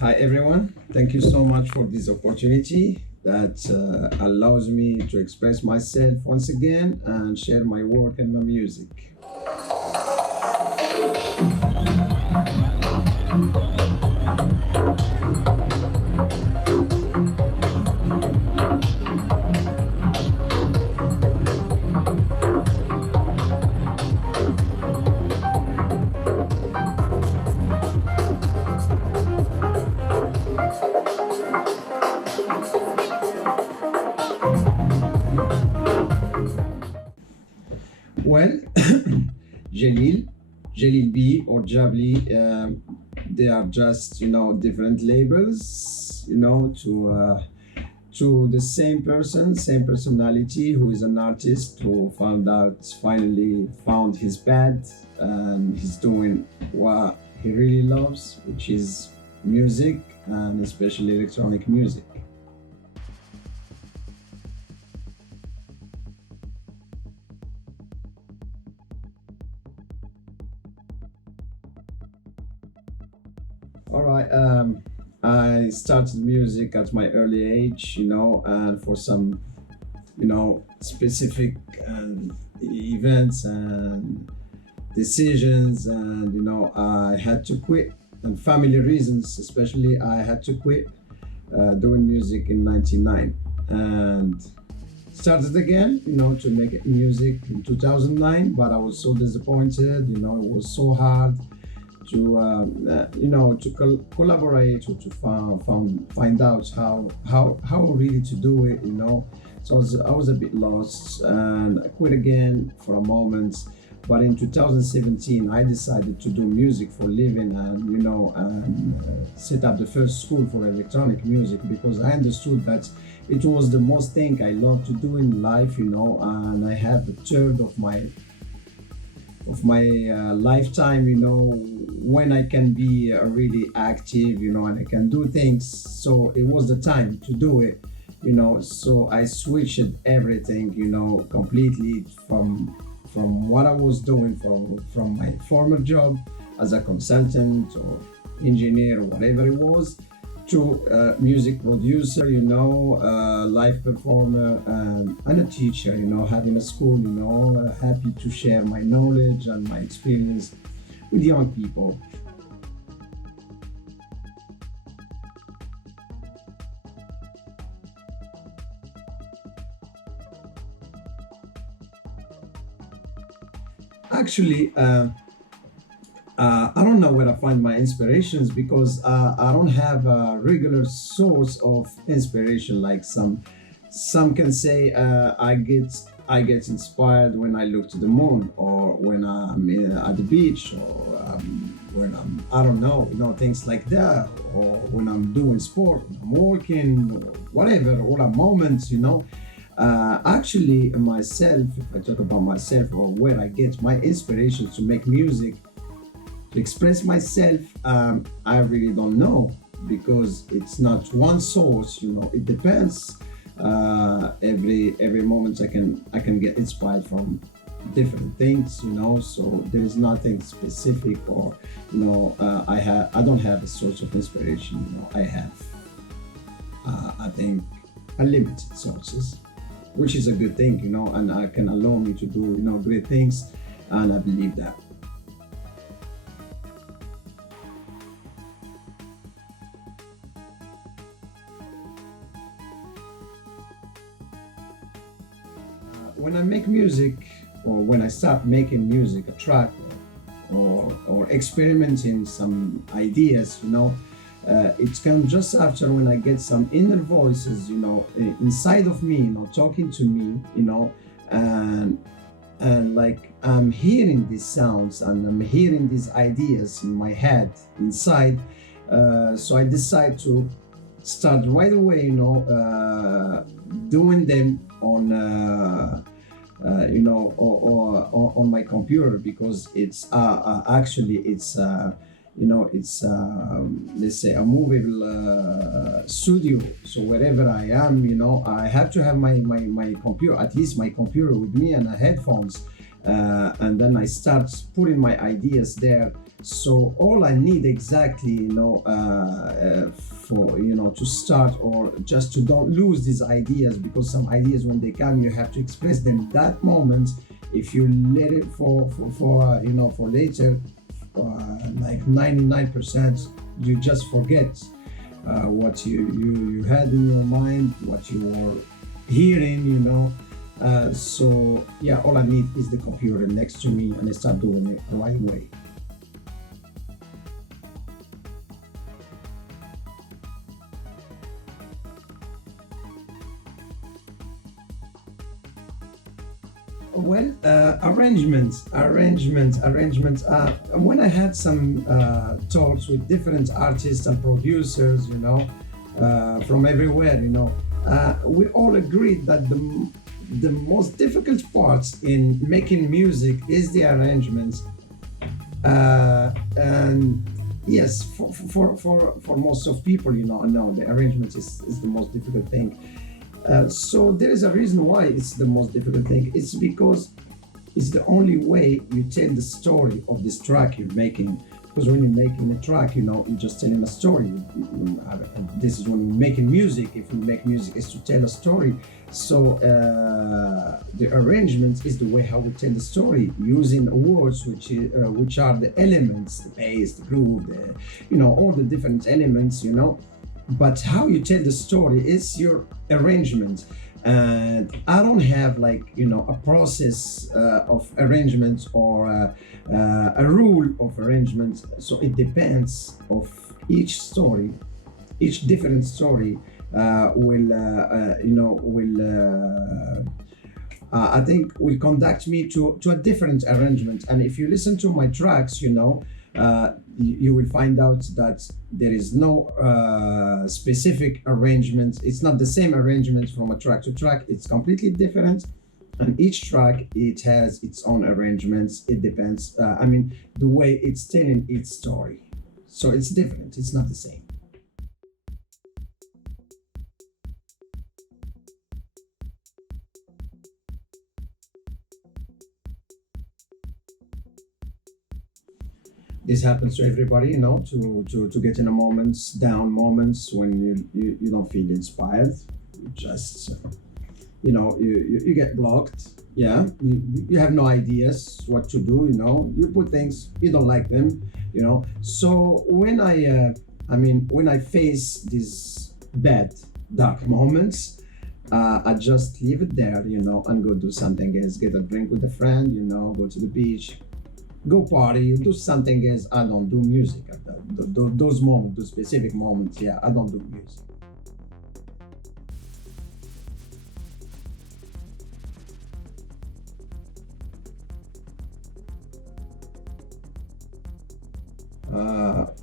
Hi everyone, thank you so much for this opportunity that allows me to express myself once again and share my work and my music. Well, Jalil, Jalil B or Jabli, they are just different labels, to the same person, same personality, who is an artist who finally found his path, and he's doing what he really loves, which is music and especially electronic music. All right. I started music at my early age, and for some, specific events and decisions, and I had to quit, and family reasons, especially, I had to quit doing music in '99, and started again, to make music in 2009. But I was so disappointed. It was so hard to to collaborate or to find out how really to do it. So I was a bit lost, and I quit again for a moment. But in 2017 I decided to do music for living, and set up the first school for electronic music, because I understood that it was the most thing I love to do in life. And I have a third of my lifetime, when I can be really active, and I can do things. So it was the time to do it. So I switched everything, completely from what I was doing from my former job as a consultant or engineer or whatever it was, to music producer, live performer, and a teacher, having a school, happy to share my knowledge and my experience with young people. Actually, I don't know where I find my inspirations, because I don't have a regular source of inspiration. Like some can say, I get inspired when I look to the moon, or when I'm at the beach, or when I'm, I don't know, things like that, or when I'm doing sport, when I'm working, or whatever, or a moment. Actually, myself, if I talk about myself, or where I get my inspiration to make music, to express myself, I really don't know, because it's not one source. It depends. Every moment I can get inspired from different things. So there is nothing specific, or I don't have a source of inspiration. I have, I think, unlimited sources, which is a good thing. And I can allow me to do great things, and I believe that. When I make music, or when I start making music, a track, or experimenting some ideas, it comes just after, when I get some inner voices, inside of me, talking to me, and like I'm hearing these sounds, and I'm hearing these ideas in my head inside. So I decide to start right away, doing them on on my computer, because it's actually it's let's say a movable studio. So wherever I am, I have to have my computer, at least my computer with me, and headphones, and then I start putting my ideas there, So all I need exactly, for to start, or just to don't lose these ideas, because some ideas when they come you have to express them that moment. If you let it for later, like 99% you just forget what you had in your mind, what you were hearing, so yeah, all I need is the computer next to me and I start doing it the right way. Well, arrangements. When I had some talks with different artists and producers, from everywhere, we all agreed that the most difficult parts in making music is the arrangements. And yes, for most of people, no, the arrangements is the most difficult thing. So there is a reason why it's the most difficult thing. It's because it's the only way you tell the story of this track you're making. Because when you're making a track, you're just telling a story. This is when you're making music. If you make music, is to tell a story. So the arrangement is the way how we tell the story, using words which are the elements, the bass, the groove, all the different elements, but how you tell the story is your arrangement. And I don't have, like, a process of arrangement, or a rule of arrangement. So it depends of each story. Each different story I think will conduct me to a different arrangement. And if you listen to my tracks, you will find out that there is no specific arrangement. It's not the same arrangement from a track to track. It's completely different. And each track, it has its own arrangements. It depends. The way it's telling its story. So it's different. It's not the same. This happens to everybody, to get in a moments, down moments when you don't feel inspired. You just, you get blocked. Yeah, you have no ideas what to do. You put things, you don't like them. So when I face these bad, dark moments, I just leave it there, and go do something else. Get a drink with a friend, go to the beach, go party, do something else. I don't do music at those moments, those specific moments. Yeah, I don't do music.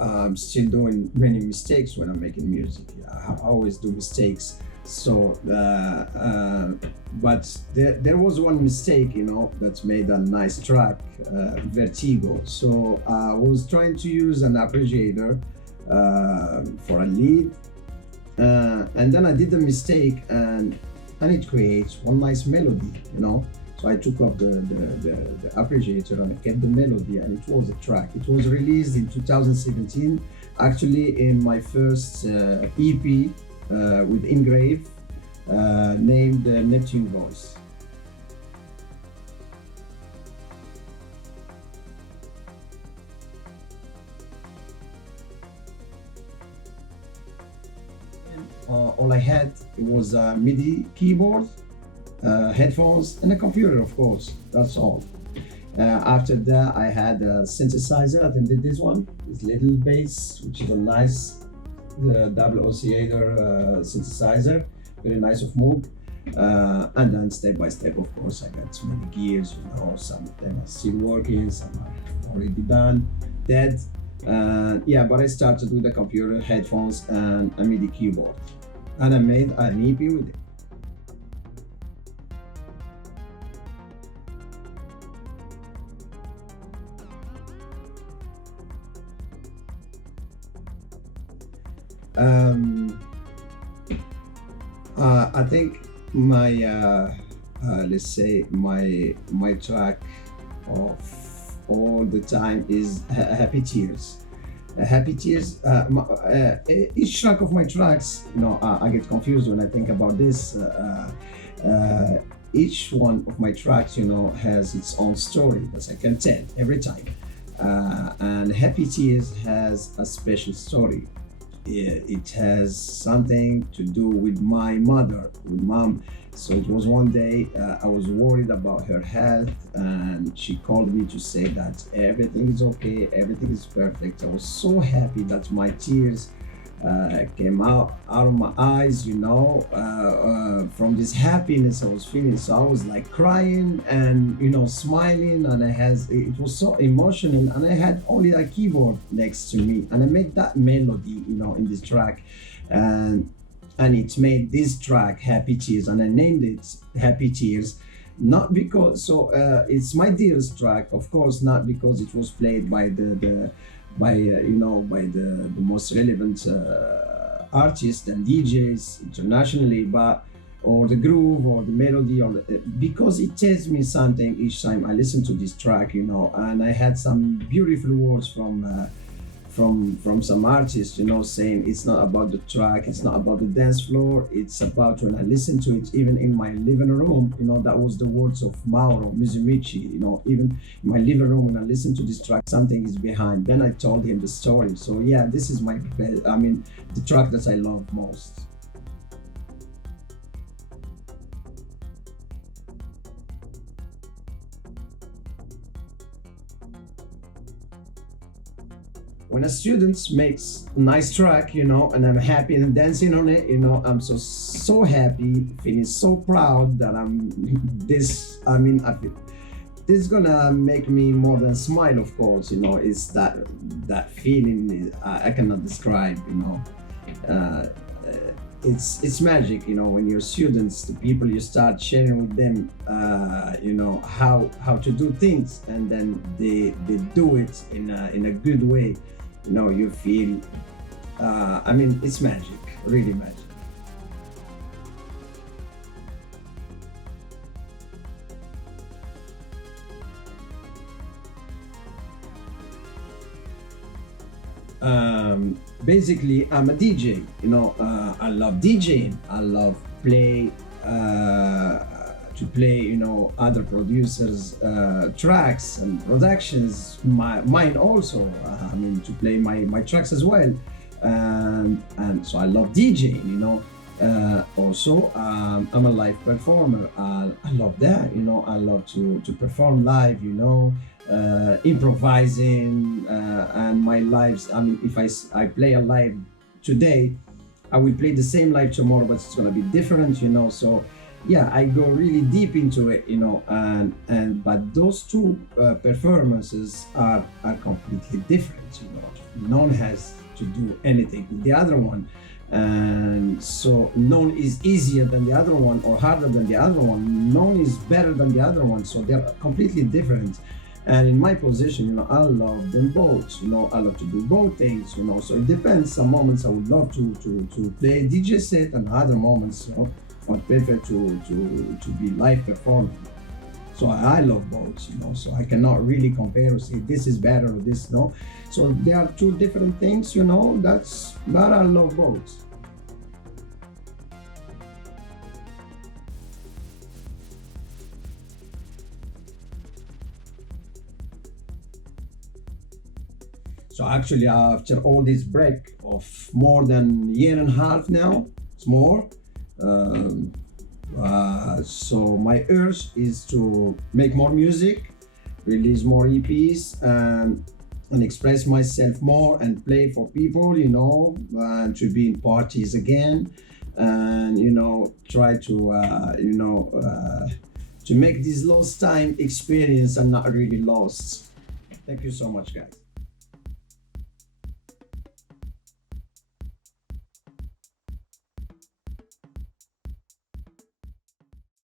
I'm still doing many mistakes when I'm making music. Yeah, I always do mistakes. So, but there was one mistake, that made a nice track, Vertigo. So I was trying to use an arpeggiator for a lead, and then I did a mistake, and it creates one nice melody. So I took off the arpeggiator and I kept the melody, and it was a track. It was released in 2017, actually in my first EP with Engrave, named Neptune Voice. All I had was a MIDI keyboard, headphones, and a computer, of course. That's all. After that, I had a synthesizer. I think this one, this little bass, which is a nice double oscillator synthesizer, very nice of Moog. And then step by step, of course, I got many gears. Some of them are still working, some are already done, dead. Yeah, but I started with the computer, headphones, and a MIDI keyboard, and I made an EP with it. Um, I think my let's say my track of all the time is Happy Tears. Happy Tears. Each track of my tracks, I get confused when I think about this. Each one of my tracks, has its own story that I can tell every time. And Happy Tears has a special story. It has something to do with my mother, with mom. So it was one day I was worried about her health, and she called me to say that everything is okay, everything is perfect. I was so happy that my tears came out of my eyes, from this happiness I was feeling. So I was like crying and smiling, and it was so emotional. And I had only a keyboard next to me, and I made that melody, in this track, and it made this track Happy Tears, and I named it Happy Tears. Not because it's my dearest track, of course, not because it was played by the most relevant artists and DJs internationally, but or the groove or the melody because it tells me something each time I listen to this track, and I had some beautiful words from some artists, saying it's not about the track, it's not about the dance floor, it's about when I listen to it, even in my living room. That was the words of Mauro Musumeci. Even in my living room, when I listen to this track, something is behind. Then I told him the story. So yeah, this is my best. The track that I love most. When a student makes a nice track, and I'm happy and dancing on it, I'm so happy, feeling so proud that I'm this. I feel this is gonna make me more than smile. Of course, it's that feeling I cannot describe. Uh, it's magic, when you're students, the people you start sharing with them, how to do things, and then they do it in a good way. You feel, it's magic, really magic. Basically, I'm a DJ. I love DJing. I love to play, other producers' tracks and productions. Mine also. To play my tracks as well. And so I love DJing. Also, I'm a live performer. I love that. I love to perform live. Improvising, and my lives. If I play a live today, I will play the same live tomorrow, but it's gonna be different. So yeah, I go really deep into it. But those two performances are completely different. None has to do anything with the other one, and so none is easier than the other one or harder than the other one. None is better than the other one, so they're completely different. And in my position, I love them both. I love to do both things. So it depends. Some moments I would love to play a DJ set, and other moments, I'd prefer to be live performing. So I love both. So I cannot really compare or say this is better or this no. So there are two different things. But I love both. So actually, after all this break of more than a year and a half now, it's more. Um, so my urge is to make more music, release more EPs, and express myself more and play for people, and to be in parties again, and try to make this lost time experience and not really lost. Thank you so much, guys.